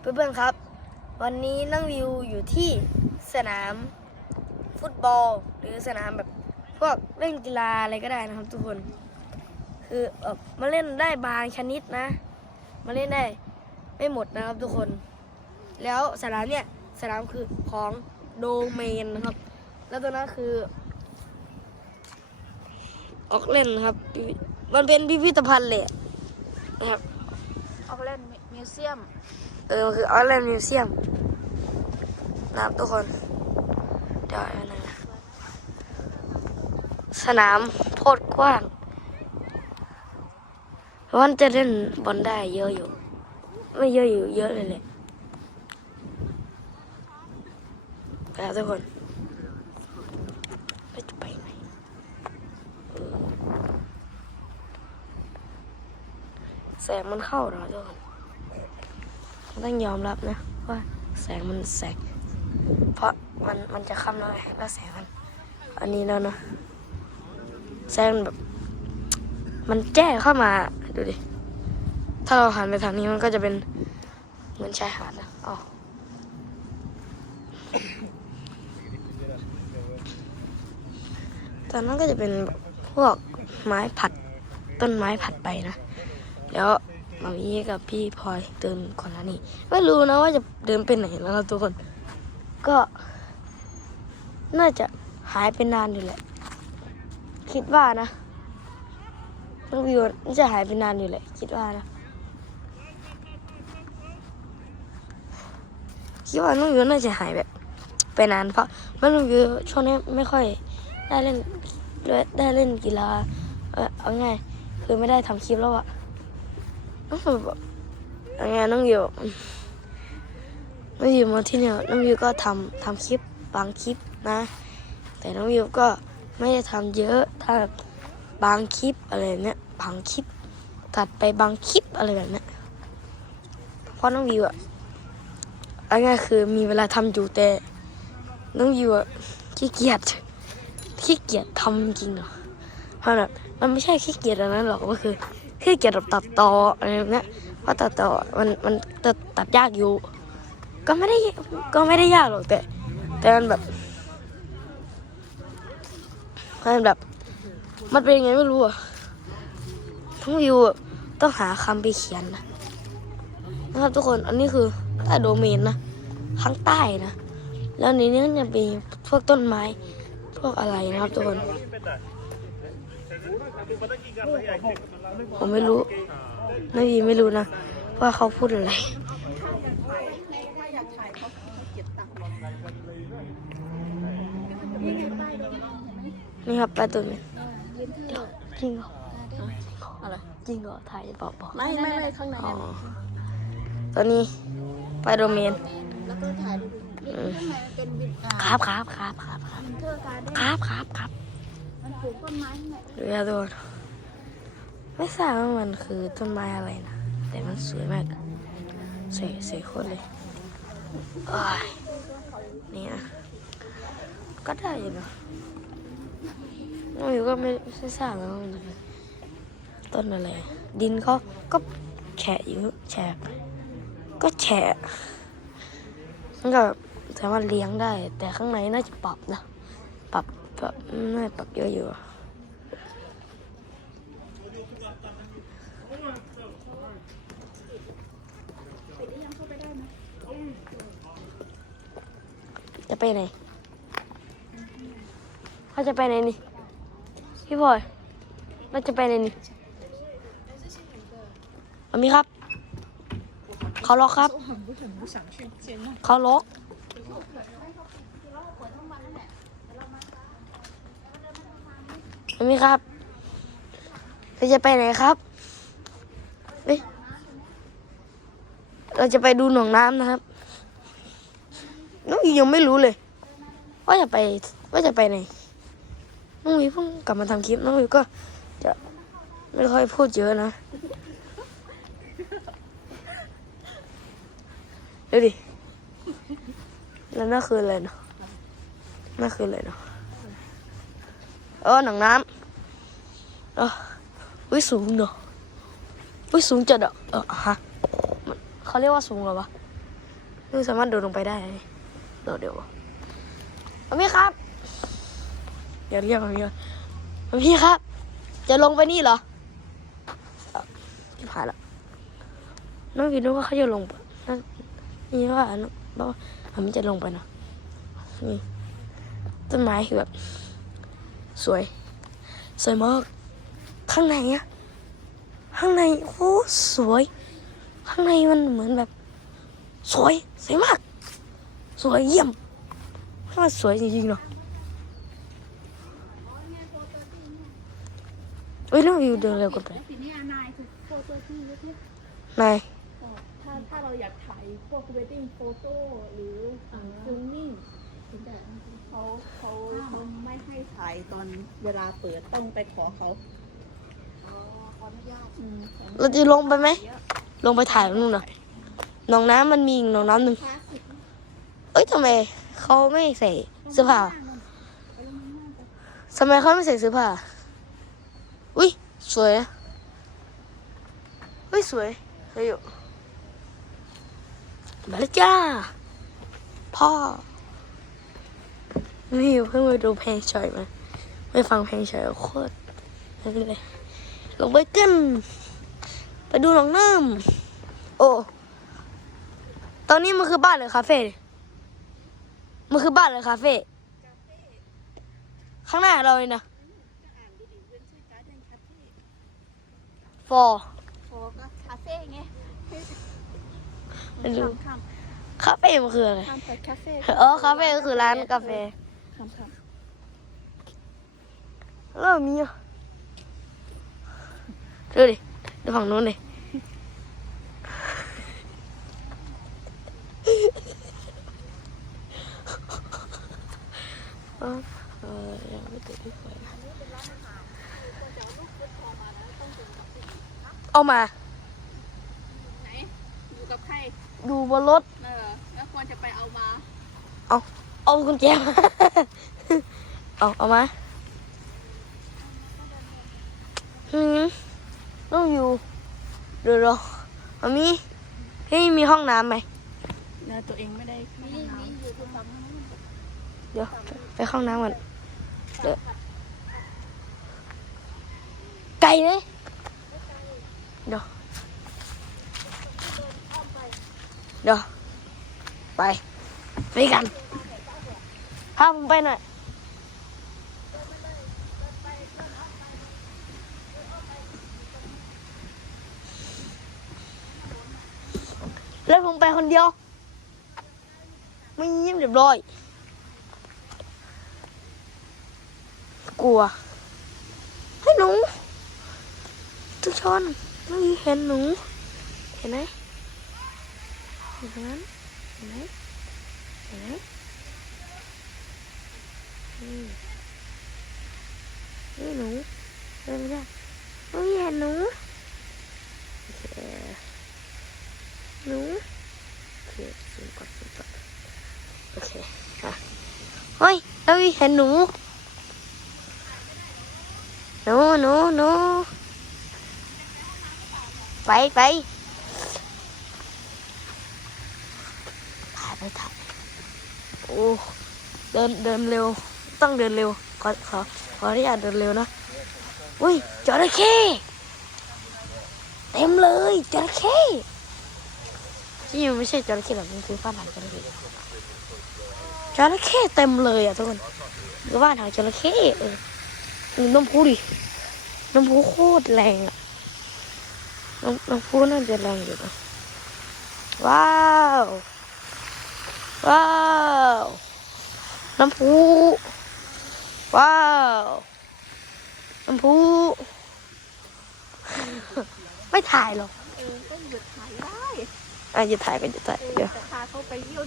เพื่อนๆครับ วันนี้นั่งวิวอยู่ที่สนามฟุตบอล หรือสนามแบบพวกเล่นกีฬาอะไรก็ได้นะครับ ทุกคน คือแบบมาเล่นได้บางชนิดนะ มาเล่นได้ไม่หมดนะครับทุกคน แล้วสนามเนี่ยสนามคือของโดเมนนะครับ แล้วตัวนั้นคือ ออกเล่นครับ มันเป็นพิพิธภัณฑ์เลยนะครับ ออกเล่นมิวเซียม เออมันคือออสแลนด์มิวเซียมนะครับทุกคน เดี๋ยวอันนั้นะสนามโพดกว้างวันจะเล่นบอลได้เยอะอยู่ ไม่เยอะอยู่เยอะเลยแหละไปครับทุกคนจะไปไหนแสงมันเข้าเนาะทุกคน ต้องยอมรับนะว่าแสงมันแสง เพราะมันมันจะค่ำแล้วไงแล้วแสงมัน อันนี้แล้วนะแสงแบบ มันแจ้เข้ามาดูดิ ถ้าเราหันไปทางนี้มันก็จะเป็นเหมือนชายหาดนะอ๋อตอนนั้นก็จะเป็นพวกไม้ผัดต้นไม้ผัดไปนะ แล้ว มามีกับพี่พลอยเดินก่อนหน้านี้ไม่รู้นะว่าจะเดินไปไหนแล้วทุกคน ก็ น่าจะหายไปนานอยู่แหละ คิดว่านะน้องวิวน่าจะหายไปนานอยู่แหละ คิดว่านะคิดว่าน้องวิวน่าจะหายแบบ ไปนานเพราะว่าน้องวิวช่วงนี้ไม่ค่อยได้เล่นได้เล่นกีฬาเออเอาง่ายคือไม่ได้ทำคลิปแล้วอะ ยังไงน้องอยู่น้องอยู่มาที่เนี่ยน้องวิวก็ทำทำคลิปบางคลิปนะ แต่น้องวิวก็ไม่ได้ทำเยอะถ้าบางคลิปอะไรเนี้ยบางคลิปตัดไปบางคลิปอะไรแบบเนี้ยเพราะน้องวิวอะอาง่ายคือมีเวลาทำอยู่แต่ น้องวิวอะขี้เกียจขี้เกียจทำจริงเหรอเพราะแบบมันไม่ใช่ขี้เกียจอันนั้นหรอกก็คือ คือเกี่ยวกับตัดต่ออะไรแบบเนี้ยเพราะตัดต่อมันมันตัดตัดยากอยู่ ก็ไม่ได้ก็ไม่ได้ยากหรอกแต่ แต่มันแบบมันแบบ มันเป็นยังไงไม่รู้อะทั้งวิวอะต้องหาคำไปเขียนนะนะครับทุกคนอันนี้คือใต้โดเมนนะข้างใต้นะแล้วในนี้จะมีพวกต้นไม้พวกอะไรนะครับทุกคน ผมไม่รู้นาวีไม่รู้นะ ว่าเขาพูดอะไรนี่ครับปลาตัวเมียเดี๋ยวจริงเหรออะไรจริงเหรอถ่ายเปล่าบอกไม่ไม่ไม่ข้างในอ๋อตอนนี้ปลาโดเมนแล้วก็ถ่ายรูปข้างในมันเป็นวินอ่าครับครับครับครับครับวินเทอร์การ์เด้นครับครับครับมัน ปลูกต้นไม้ข้างในดูยาตัวไม่ทราบว่ามันคือต้นไม้อะไรนะ แต่มันสวยมาก สวยสวยโคตรเลยโอ้ยนี่นะก็ได้อยู่นะน้องอยู่ก็ไม่ไม่ทราบนะว่ามันคือต้นอะไร ดินเขาก็แฉะอยู่แฉะก็แฉะมันก็สามารถเลี้ยงได้ แต่ข้างในน่าจะปรับนะ ปรับน่าปรับเยอะอยู่อะจะไปไหนเขาจะไปไหนนี่ พี่พลอยเราจะไปไหนนี่อามีครับ เขาล็อกครับ เขาล็อก อามีครับเราจะไปไหนครับเฮ้ยเราจะไปดูหนองน้ำนะครับน้องอียังไม่รู้เลย ว่าจะไปว่าจะไปไหนน้องวีเพิ่งกลับมาทำคลิปน้องวีก็จะไม่ค่อยพูดเยอะนะดูดิแล้วนั่นคืออะไรเนาะนั่นคืออะไรเนาะ เออหนังน้ำเอออุ้ยสูงเนาะอุ้ยสูงจัดอะเออฮะมันเขาเรียกว่าสูงเหรอวะนูสามารถโดดลงไปได้โดดเดี๋ยวมามีครับอย่าเรียกมามีมามีครับ จะลงไปนี่เหรออ้าวชิบหายละน้องวินนึกว่าเขาจะลงไปนั่นนี่ว่าน้องบอกว่ามันจะลงไปนะนี่ต้นไม้คือแบบ สวย สวยมาก ข้างในอะข้างในโอ้สวย ข้างในมันเหมือนแบบ สวย สวยมาก สวยเยี่ยมถ้ามันสวยจริงๆเนาะเอ้ยแล้ววิวเดินเร็วเกันไปแล้วทีนี้นายคือโฟโต้ที่เล็กนายๆถ้าถ้าเราอยากถ่ายพวกเวดดิ้งโฟโต้หรือฟิลมิ่งแต่ เขาเขาเขาไม่ให้ถ่ายตอนเวลาเปิดต้องไปขอเขาอ๋อขออนุญาตอืมเราจะลงไปไหมลงไปถ่ายนู่นน่ะหนองน้ำมันมีอีกหนองน้ำหนึ่ง คลาสสิกเอ้ยทำไมเขาไม่ใส่เสื้อผ้าทำไมเขาไม่ใส่เสื้อผ้า อุ้ยสวยนะอุ้ยสวยสวยอยู่มาแล้วจ้า พ่อ นี่เพิ่งไปดูเพลงเฉยมาไปฟังเพลงเฉยโคตรนั่นเลยลงไปกันไปดูหนองน้ำโอ้ตอนนี้มันคือบ้านหรือคาเฟ่เนี่ยมันคือบ้านหรือคาเฟ่ข้างหน้าเราเลยนะฟอร์โอ้ก็คาเฟ่ไงไม่รู้ข้ามคาเฟ่มันคืออะไรข้ามไปคาเฟ่อ๋อคาเฟ่ก็คือร้านกาแฟ ข้ามข้ามแล้วมีอะดูดิดูฝั่งนู้นดิเออเออยังไม่ติดที่ไฟเอามา ไหน อยู่กับใคร ดูบนรถ เออ แล้วควรจะไปเอามา เอา เอากุญแจมา เอาเอามาอืมต้องอยู่เดี๋ยวรอมามีเฮ้ยมีห้องน้ำไหมเนื้อตัวเองไม่ได้เข้าห้องน้ำอยู่ที่ปั๊มเดี๋ยวไปเข้าห้องน้ำก่อนเดี๋ยวไกลเลยเดี๋ยวเดี๋ยวไปไปกัน พาผมไปหน่อยแล้วผมไปคนเดียว ไม่เงียบเรียบร้อย กลัว ให้หนู ทุกช้อนไม่เห็นหนู เห็นไหมเห็นตรงนั้นเห็นไหมเห็นไหม นี่นี่หนูเดินไม่ได้ไม่เห็นหนูโอเคหนูโอเคสูงก่อนสูงก่อนโอเคอะเฮ้ยแล้วเห็นหนูหนูหนูหนูไปไปถ่ายไปถ่ายโอ้เดินเดินเร็ว ต้องเดินเร็วขอขอขออนุญาตเดินเร็วนะอุ้ยจระเข้เต็มเลยจระเข้ที่มันไม่ใช่จระเข้หรอกมันคือบ้านหางจระเข้จระเข้เต็มเลยอะทุกคนคือบ้านหางจระเข้เออน้ำพุดิน้ำพุโคตรแรงอะน้ำน้ำพุน่าจะแรงอยู่นะว้าว ว้าว น้ำพุ ว้าวน้ำพุไม่ถ่ายหรอกเออก็หยุดถ่ายได้อะจะถ่ายก็จะถ่ายเออเดี๋ยวแต่พาเขาไปเยี่ยว